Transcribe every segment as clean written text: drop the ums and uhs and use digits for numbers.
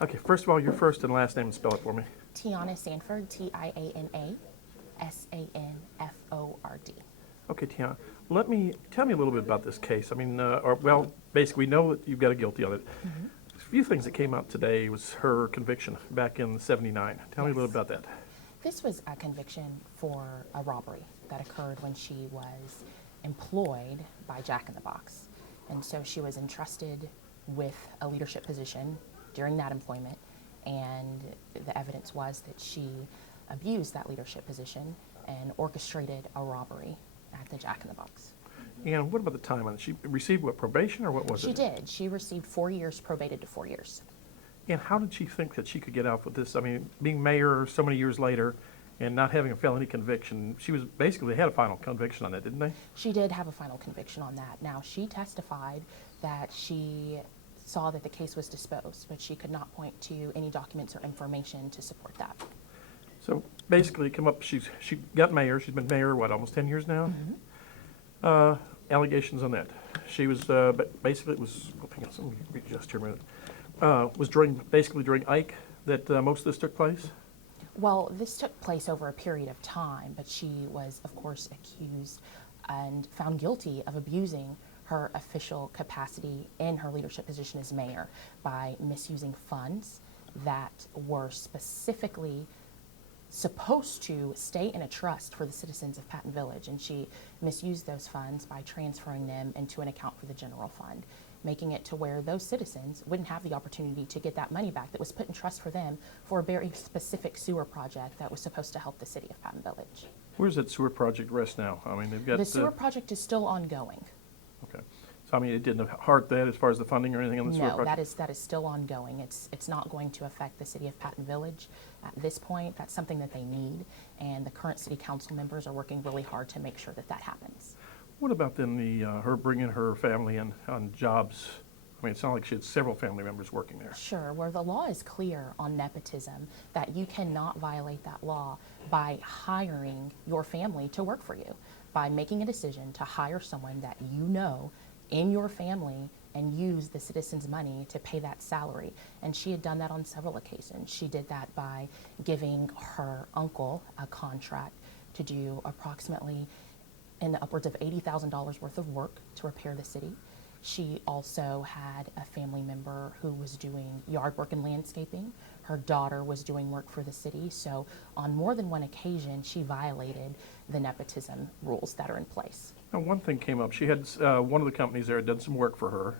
Okay, first of all, your first and last name, and spell it for me. Tiana Sanford, Tiana Sanford. Okay, Tiana, tell me a little bit about this case. I mean, basically, we know that you've got a guilty on it. Mm-hmm. A few things that came out today was her conviction back in '79. Tell me a little about that. This was a conviction for a robbery that occurred when she was employed by Jack in the Box. And so she was entrusted with a leadership position during that employment, and the evidence was that she abused that leadership position and orchestrated a robbery at the Jack in the Box. And what about the time on it? She received, what, probation, or what was it? She did. She received 4 years, probated to 4 years. And how did she think that she could get out with this? I mean, being mayor so many years later and not having a felony conviction, they had a final conviction on that, didn't they? She did have a final conviction on that. Now, she testified that she saw that the case was disposed, but she could not point to any documents or information to support that. So basically, she got mayor. She's been mayor, almost 10 years now? Mm-hmm. Allegations on that. She was, but basically it was, hang on, let me readjust here a minute. Was basically during Ike that most of this took place? Well, this took place over a period of time, but she was, of course, accused and found guilty of abusing her official capacity in her leadership position as mayor by misusing funds that were specifically supposed to stay in a trust for the citizens of Patton Village, and she misused those funds by transferring them into an account for the general fund, making it to where those citizens wouldn't have the opportunity to get that money back that was put in trust for them for a very specific sewer project that was supposed to help the city of Patton Village. Where's that sewer project rest now? I mean, they've got... The sewer project is still ongoing. Okay. So, I mean, it didn't hurt that as far as the funding or anything on the sewer project? No, that is still ongoing. It's not going to affect the city of Patton Village at this point. That's something that they need, and the current city council members are working really hard to make sure that that happens. What about then her bringing her family in on jobs? I mean, it sounded like she had several family members working there. Sure, where the law is clear on nepotism, that you cannot violate that law by hiring your family to work for you, by making a decision to hire someone that you know in your family and use the citizens' money to pay that salary. And she had done that on several occasions. She did that by giving her uncle a contract to do approximately in the upwards of $80,000 worth of work to repair the city. She also had a family member who was doing yard work and landscaping. Her daughter was doing work for the city. So on more than one occasion, she violated the nepotism rules that are in place. Now, one thing came up. She had one of the companies there had done some work for her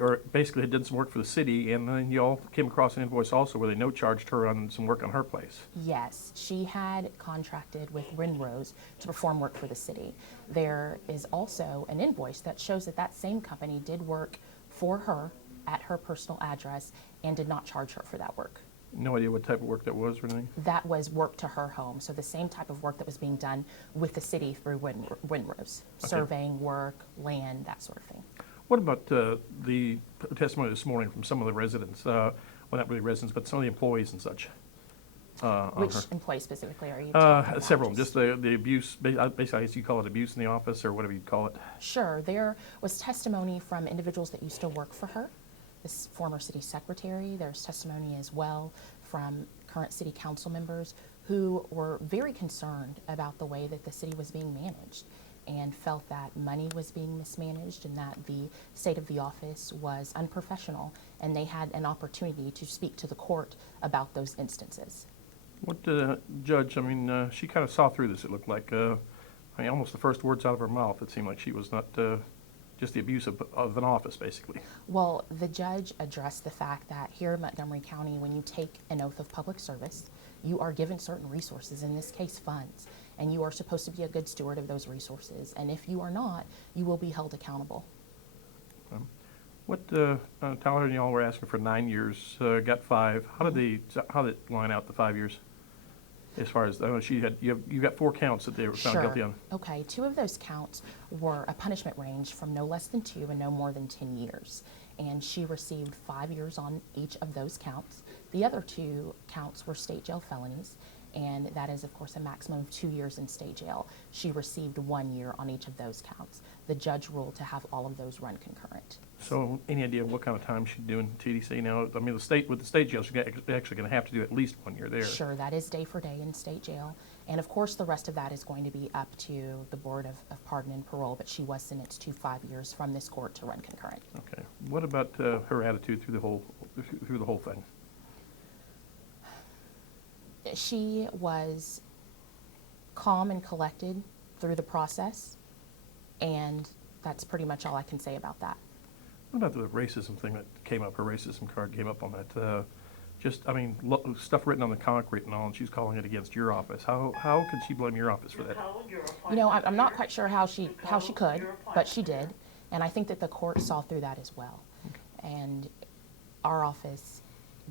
or basically had done some work for the city, and then you all came across an invoice also where they no-charged her on some work on her place. Yes, she had contracted with Rinrose to perform work for the city. There is also an invoice that shows that that same company did work for her at her personal address and did not charge her for that work. No idea what type of work that was or anything? That was work to her home, so the same type of work that was being done with the city through Rinrose. Okay. Surveying work, land, that sort of thing. What about the testimony this morning from some of the residents, well, not really residents, but some of the employees and such? Which employees specifically are you talking about? Several of them, just the abuse, basically I guess you call it abuse in the office or whatever you call it. Sure, there was testimony from individuals that used to work for her, this former city secretary. There's testimony as well from current city council members who were very concerned about the way that the city was being managed and felt that money was being mismanaged and that the state of the office was unprofessional, and they had an opportunity to speak to the court about those instances. What judge, I mean, she kind of saw through this, it looked like. I mean, almost the first words out of her mouth, it seemed like she was not just the abuse of an office, basically. Well, the judge addressed the fact that here in Montgomery County, when you take an oath of public service, you are given certain resources, in this case funds, and you are supposed to be a good steward of those resources. And if you are not, you will be held accountable. Tyler and y'all were asking for 9 years, got 5. How did it line out the 5 years? As far as, you got 4 counts that they were found guilty on. Okay, 2 of those counts were a punishment range from no less than 2 and no more than 10 years. And she received 5 years on each of those counts. The other 2 counts were state jail felonies, and that is, of course, a maximum of 2 years in state jail. She received 1 year on each of those counts. The judge ruled to have all of those run concurrent. So any idea what kind of time she's doing TDC now? I mean, with the state jail, she's actually going to have to do at least 1 year there. Sure, that is day for day in state jail. And of course, the rest of that is going to be up to the Board of Pardon and Parole, but she was sentenced to 5 years from this court to run concurrent. Okay. What about her attitude through the whole thing? She was calm and collected through the process, and that's pretty much all I can say about that. What about the racism thing that came up? Her racism card came up on that. Stuff written on the concrete and all, and she's calling it against your office. How could she blame your office for that? You know, I'm not quite sure how she could, but she did, and I think that the court saw through that as well. And our office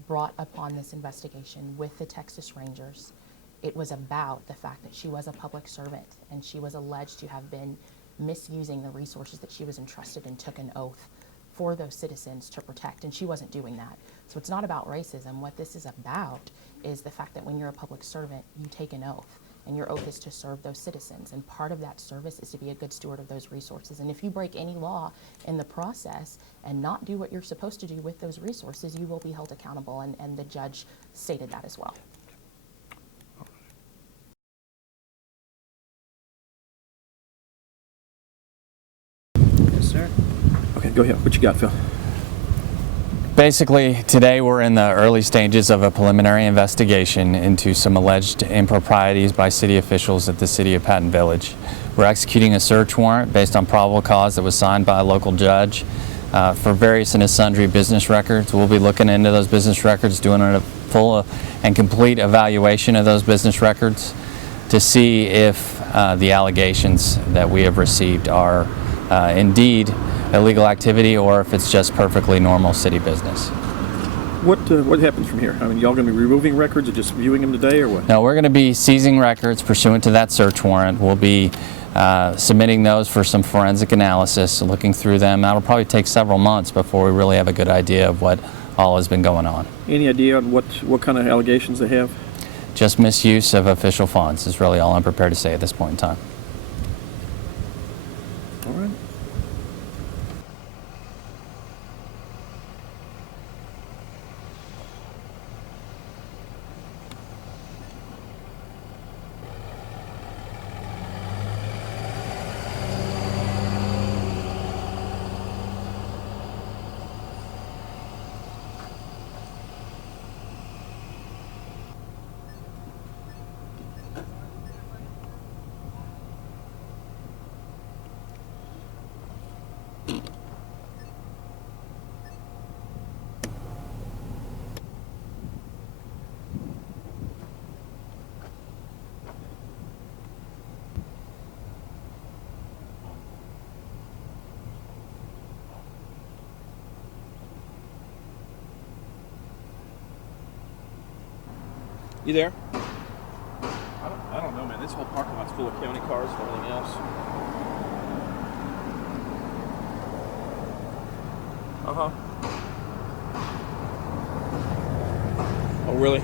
brought upon this investigation with the Texas Rangers. It was about the fact that she was a public servant, and she was alleged to have been misusing the resources that she was entrusted and took an oath for those citizens to protect, and she wasn't doing that. So it's not about racism. What this is about is the fact that when you're a public servant, you take an oath, and your oath is to serve those citizens, and part of that service is to be a good steward of those resources. And if you break any law in the process and not do what you're supposed to do with those resources, you will be held accountable, and the judge stated that as well. Yes, sir. Okay, go ahead. What you got, Phil? Basically, today we're in the early stages of a preliminary investigation into some alleged improprieties by city officials at the city of Patton Village. We're executing a search warrant based on probable cause that was signed by a local judge for various and sundry business records. We'll be looking into those business records, doing a full and complete evaluation of those business records to see if the allegations that we have received are indeed illegal activity or if it's just perfectly normal city business. What happens from here? I mean, y'all going to be removing records or just viewing them today, or what? No, we're going to be seizing records pursuant to that search warrant. We'll be submitting those for some forensic analysis, looking through them. That'll probably take several months before we really have a good idea of what all has been going on. Any idea on what kind of allegations they have? Just misuse of official funds is really all I'm prepared to say at this point in time. All right. You there? I don't know, man. This whole parking lot's full of county cars and everything else. Uh-huh. Oh, really?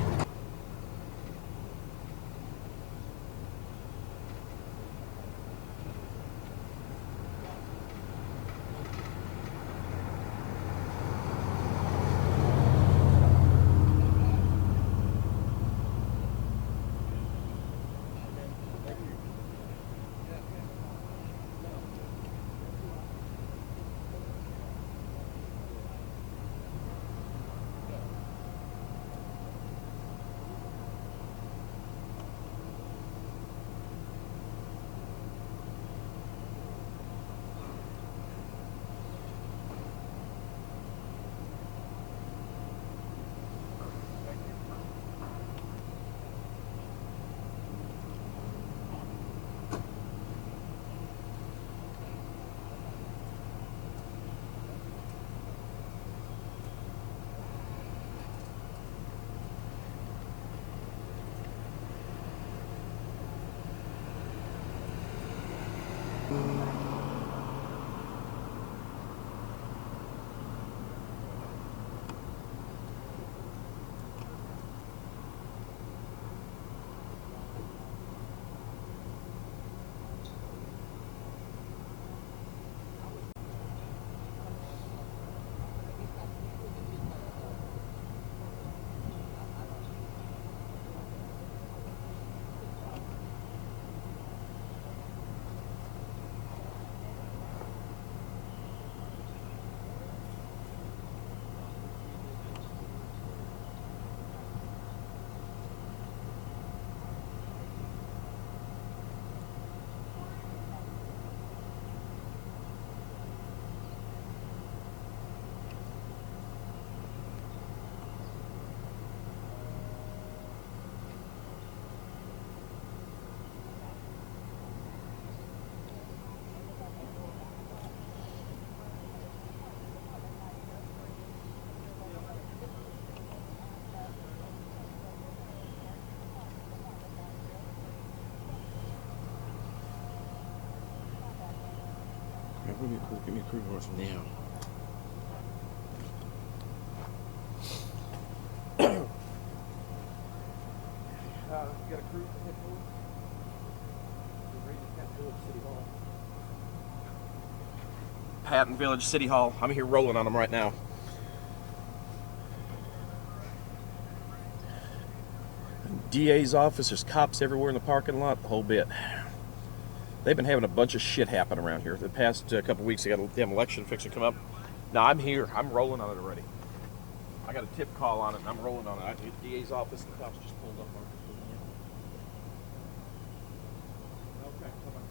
Give me a crew north now. You got a crew from headquarters? We're ready to Patton Village City Hall. Patton Village City Hall. I'm here rolling on them right now. DA's office, there's cops everywhere in the parking lot, the whole bit. They've been having a bunch of shit happen around here. The past couple weeks, they got a damn election fixing to come up. Now I'm here. I'm rolling on it already. I got a tip call on it, and I'm rolling on it. The DA's office and the cops just pulled up on it. Okay, come on.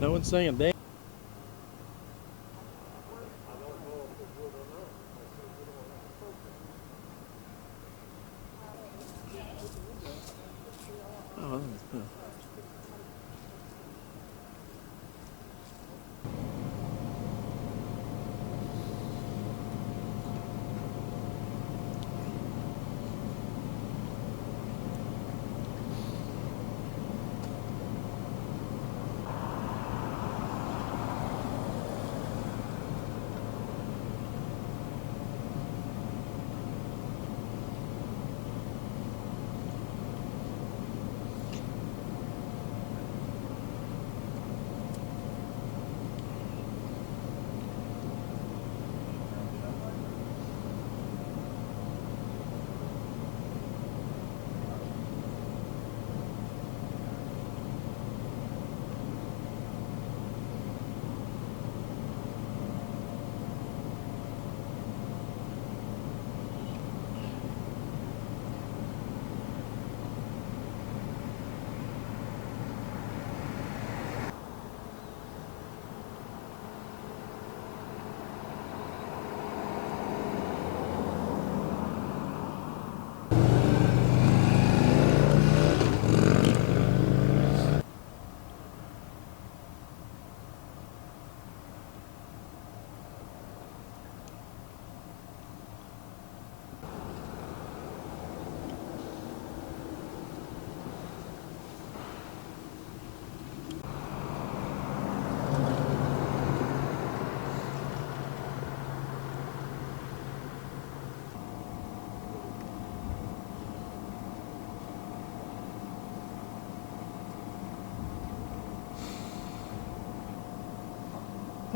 No one's saying that.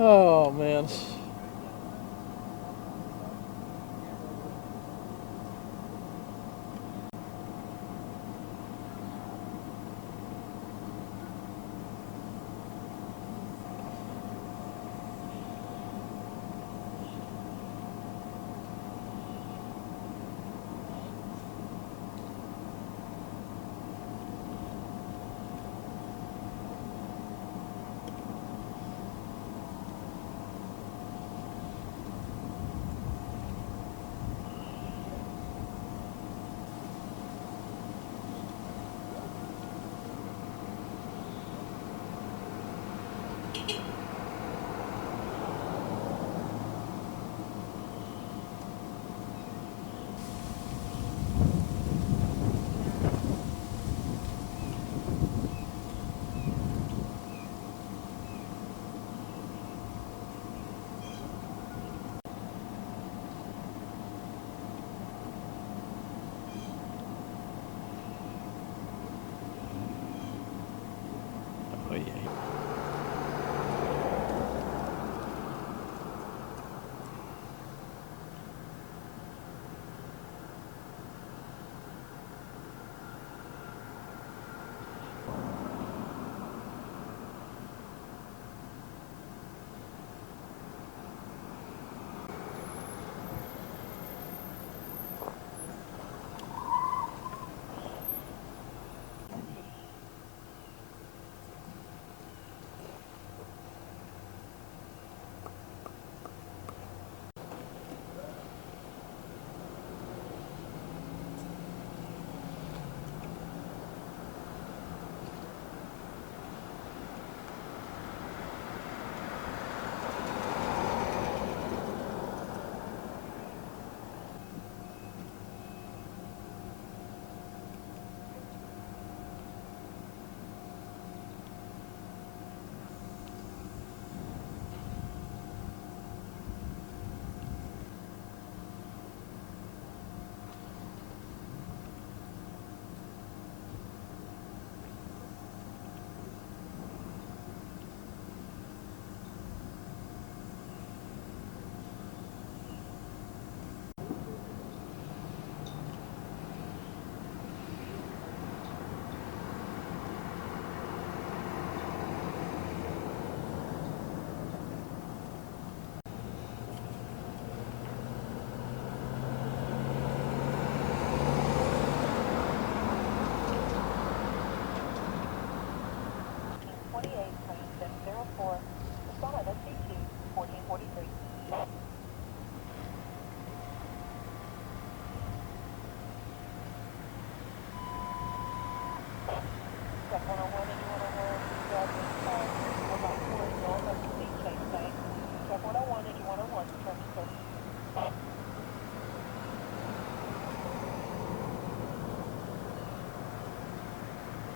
Oh man.